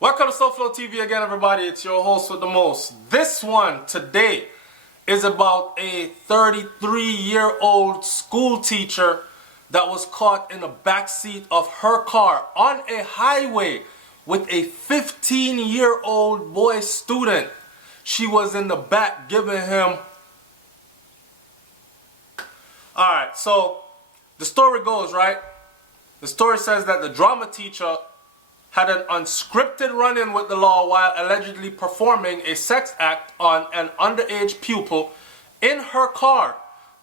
Welcome to SouFLoTV again, everybody. It's your host with the most. This one today is about a 33-year-old school teacher that was caught in the backseat of her car on a highway with a 15-year-old boy student. She was in the back giving him... Alright, so the story goes, right? The story says that the drama teacher had an unscripted run-in with the law while allegedly performing a sex act on an underage pupil in her car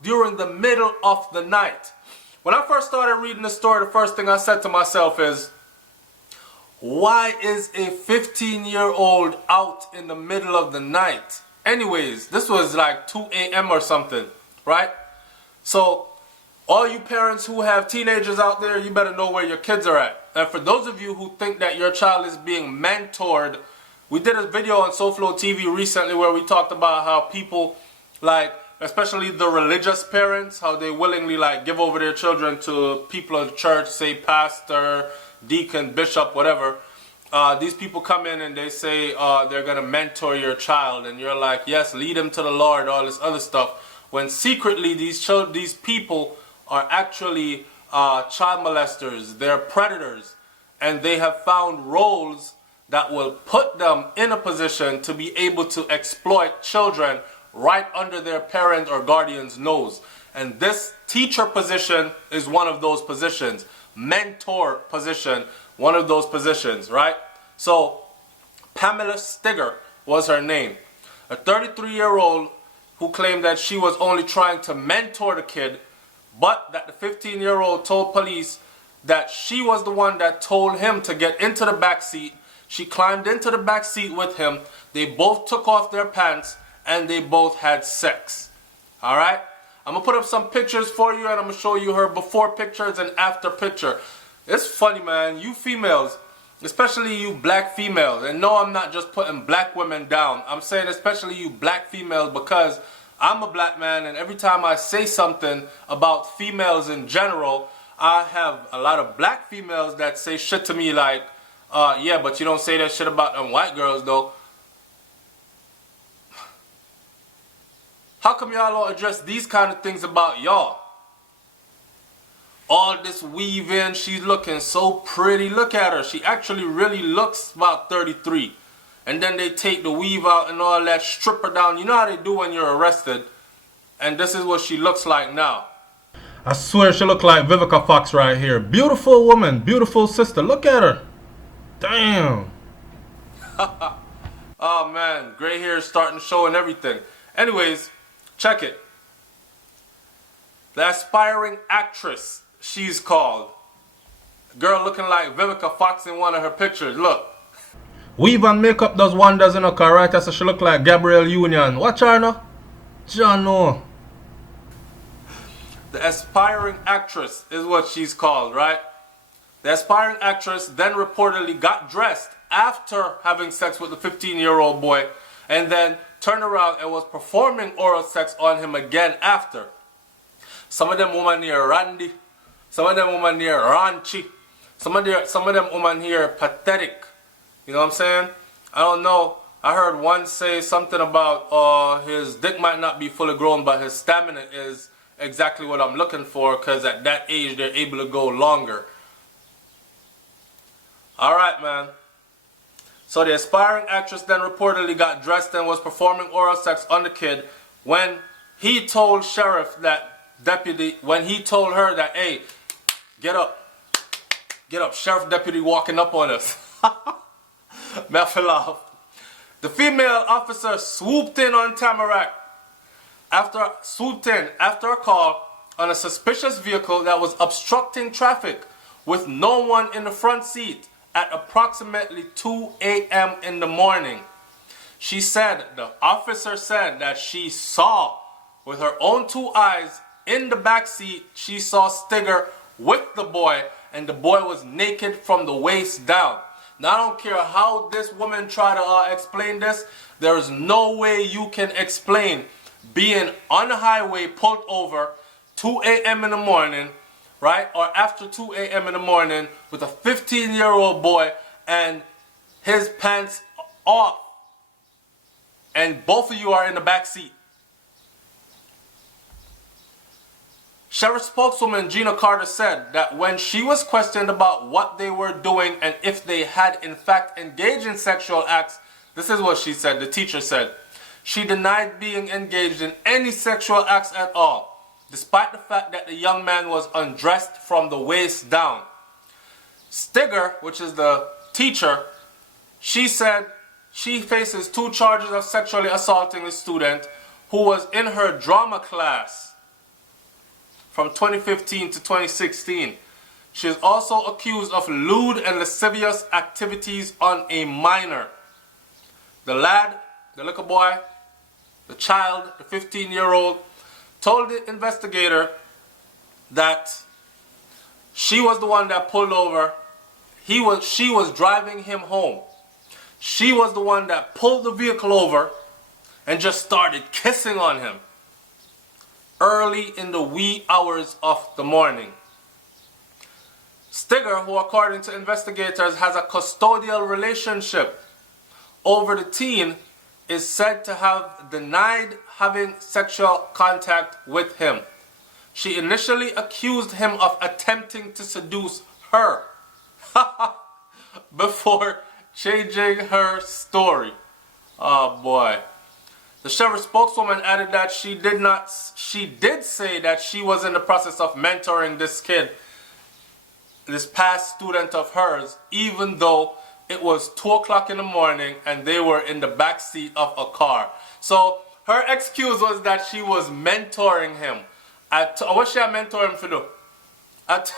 during the middle of the night. When I first started reading the story, the first thing I said to myself is, why is a 15-year-old out in the middle of the night? Anyways, this was like 2 a.m. or something, right? So, all you parents who have teenagers out there, you better know where your kids are at. And for those of you who think that your child is being mentored, we did a video on SouFLoTV recently where we talked about how people, like, especially the religious parents, how they willingly, like, give over their children to people of the church, say pastor, deacon, bishop, whatever. These people come in and they say they're going to mentor your child. And you're like, yes, lead him to the Lord, all this other stuff. When secretly these people are actually child molesters, they're predators, and they have found roles that will put them in a position to be able to exploit children right under their parent or guardian's nose. And this teacher position is one of those positions. Mentor position, one of those positions, right? So, Pamela Stigger was her name. A 33-year-old who claimed that she was only trying to mentor the kid, but that the 15-year-old told police that she was the one that told him to get into the back seat. She climbed into the back seat with him. They both took off their pants and they both had sex. Alright? I'm going to put up some pictures for you and I'm going to show you her before pictures and after picture. It's funny, man. You females, especially you black females, and no, I'm not just putting black women down. I'm saying especially you black females because I'm a black man, and every time I say something about females in general, I have a lot of black females that say shit to me like, yeah, but you don't say that shit about them white girls though. How come y'all don't address these kind of things about y'all? All this weave-in, she's looking so pretty. Look at her. She actually really looks about 33. And then they take the weave out and all that, strip her down. You know how they do when you're arrested. And this is what she looks like now. I swear she looks like Vivica Fox right here. Beautiful woman, beautiful sister. Look at her. Damn. Oh man, gray hair is starting to show and everything. Anyways, check it. The aspiring actress, she's called. Girl looking like Vivica Fox in one of her pictures. Look. Weave and makeup does wonders in her car, right? So she look like Gabrielle Union. Watch her now. John no. The aspiring actress is what she's called, right? The aspiring actress then reportedly got dressed after having sex with the 15-year-old boy and then turned around and was performing oral sex on him again after. Some of them women here randy. Some of them women here raunchy. Some of them women here pathetic. You know what I'm saying? I don't know. I heard one say something about his dick might not be fully grown, but his stamina is exactly what I'm looking for, because at that age they're able to go longer. Alright, man. So the aspiring actress then reportedly got dressed and was performing oral sex on the kid when he told sheriff that when he told her that, hey, get up, sheriff deputy walking up on us. Me fell off. The female officer swooped in on Tamarack after a call on a suspicious vehicle that was obstructing traffic with no one in the front seat at approximately 2 a.m. in the morning. The officer said that she saw with her own 2 eyes in the back seat, she saw Stigger with the boy, and the boy was naked from the waist down. Now, I don't care how this woman try to explain this. There is no way you can explain being on the highway pulled over 2 a.m. in the morning, right? Or after 2 a.m. in the morning with a 15-year-old boy and his pants off, and both of you are in the back seat. Sheriff spokeswoman Gina Carter said that when she was questioned about what they were doing and if they had in fact engaged in sexual acts, this is what she said, the teacher said. She denied being engaged in any sexual acts at all, despite the fact that the young man was undressed from the waist down. Stigger, which is the teacher, she said she faces 2 charges of sexually assaulting the student who was in her drama class from 2015 to 2016. She is also accused of lewd and lascivious activities on a minor. The lad, the little boy, the child, the 15-year-old, told the investigator that she was the one that pulled over. She was driving him home. She was the one that pulled the vehicle over and just started kissing on him early in the wee hours of the morning. Stigger, who according to investigators has a custodial relationship over the teen, is said to have denied having sexual contact with him. She initially accused him of attempting to seduce her before changing her story. Oh boy. The sheriff's spokeswoman added that she did say that she was in the process of mentoring this kid, this past student of hers, even though it was 2 o'clock in the morning and they were in the back seat of a car. So her excuse was that she was mentoring him. What she mentor him for do? At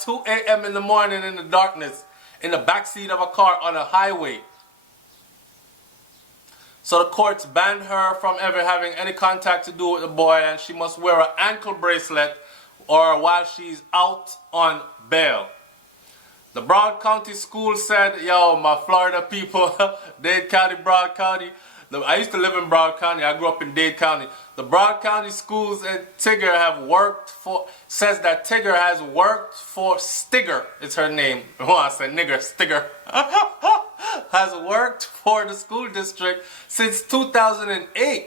2 a.m. in the morning in the darkness, in the back seat of a car on a highway. So the courts banned her from ever having any contact to do with the boy, and she must wear an ankle bracelet or while she's out on bail. The Broward County School said, yo, my Florida people, Dade County, Broward County. I used to live in Broward County. I grew up in Dade County. The Broward County schools and Tigger have worked for, says that Tigger has worked for Stigger, it's her name. Oh, I said nigger, Stigger. Has worked for the school district since 2008.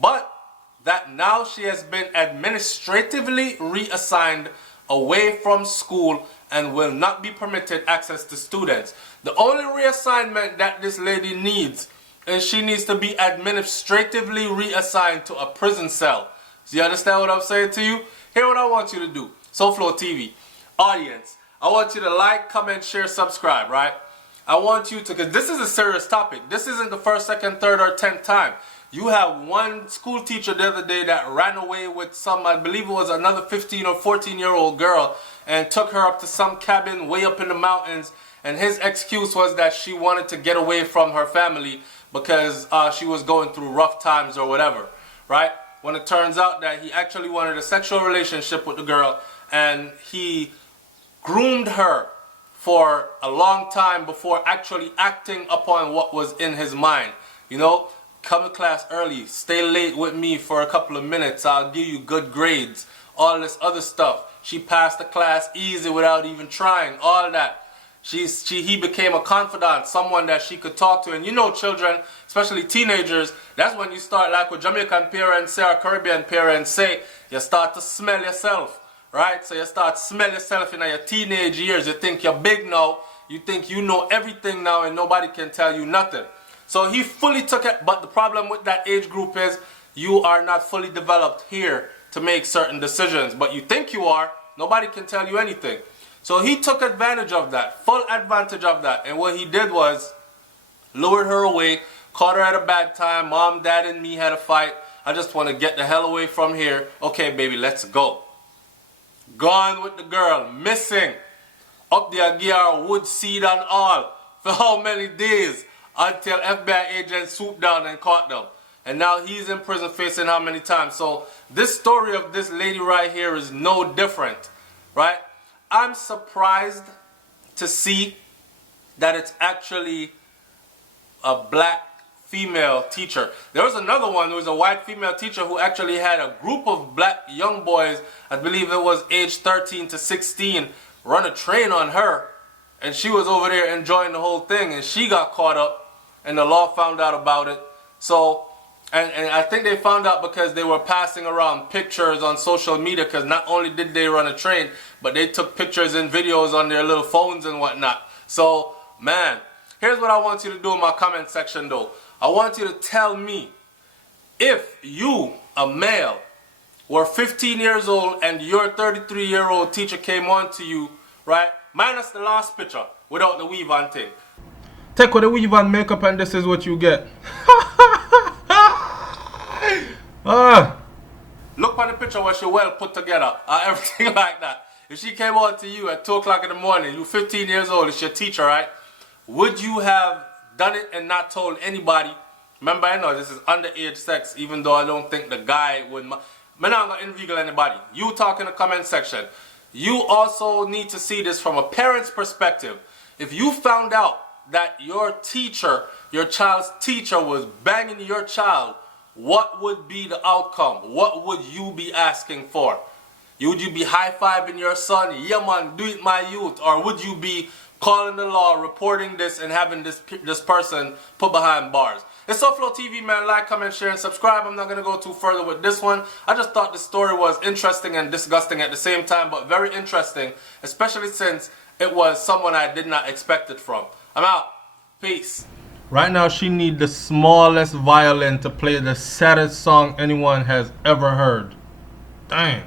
But that now she has been administratively reassigned away from school and will not be permitted access to students. The only reassignment that this lady needs is she needs to be administratively reassigned to a prison cell. Do you understand what I'm saying to you? Here's what I want you to do. SouFLoTV audience, I want you to like, comment, share, subscribe, right? I want you to, because this is a serious topic. This isn't the first, second, third, or 10th time. You have one school teacher the other day that ran away with some, I believe it was another 15 or 14-year-old girl, and took her up to some cabin way up in the mountains, and his excuse was that she wanted to get away from her family because she was going through rough times or whatever, right? When it turns out that he actually wanted a sexual relationship with the girl, and he groomed her for a long time before actually acting upon what was in his mind. You know, come to class early, stay late with me for a couple of minutes, I'll give you good grades, all this other stuff. She passed the class easy without even trying, all that. He became a confidant, someone that she could talk to. And you know, children, especially teenagers, that's when you start, like what Jamaican parents say or Caribbean parents say, you start to smell yourself, right? So you start to smell yourself in your teenage years. You think you're big now, you think you know everything now and nobody can tell you nothing. So he fully took it, but the problem with that age group is you are not fully developed here to make certain decisions, but you think you are. Nobody can tell you anything. So he took advantage of that, full advantage of that. And what he did was lured her away, caught her at a bad time. Mom, dad, and me had a fight. I just want to get the hell away from here. Okay, baby, let's go. Gone with the girl, missing. Up the Aguiar wood seed and all. For how many days? Until FBI agents swooped down and caught them. And now he's in prison facing how many times? So this story of this lady right here is no different, right? I'm surprised to see that it's actually a black female teacher. There was another one, there was a white female teacher who actually had a group of black young boys, I believe it was age 13 to 16, run a train on her and she was over there enjoying the whole thing, and she got caught up, and the law found out about it. So, and I think they found out because they were passing around pictures on social media, because not only did they run a train, but they took pictures and videos on their little phones and whatnot. So, man, here's what I want you to do in my comment section though. I want you to tell me, if you, a male, were 15 years old and your 33-year-old teacher came on to you, right? Minus the last picture, without the weave on thing. Take with the weave on makeup and this is what you get. Look on the picture where she well put together, everything like that. If she came on to you at 2 o'clock in the morning, you 15 years old, it's your teacher, right? Would you have done it and not told anybody? Remember, I know this is underage sex, even though I don't think the guy would. I'm not going to inveigle anybody. You talk in the comment section. You also need to see this from a parent's perspective. If you found out that your teacher, your child's teacher, was banging your child, what would be the outcome? What would you be asking for? Would you be high-fiving your son? Yeah, man, do it, my youth. Or would you be calling the law, reporting this, and having this person put behind bars? It's SouFLoTV, man. Like, comment, share, and subscribe. I'm not going to go too further with this one. I just thought the story was interesting and disgusting at the same time, but very interesting, especially since it was someone I did not expect it from. I'm out. Peace. Right now, she needs the smallest violin to play the saddest song anyone has ever heard. Dang.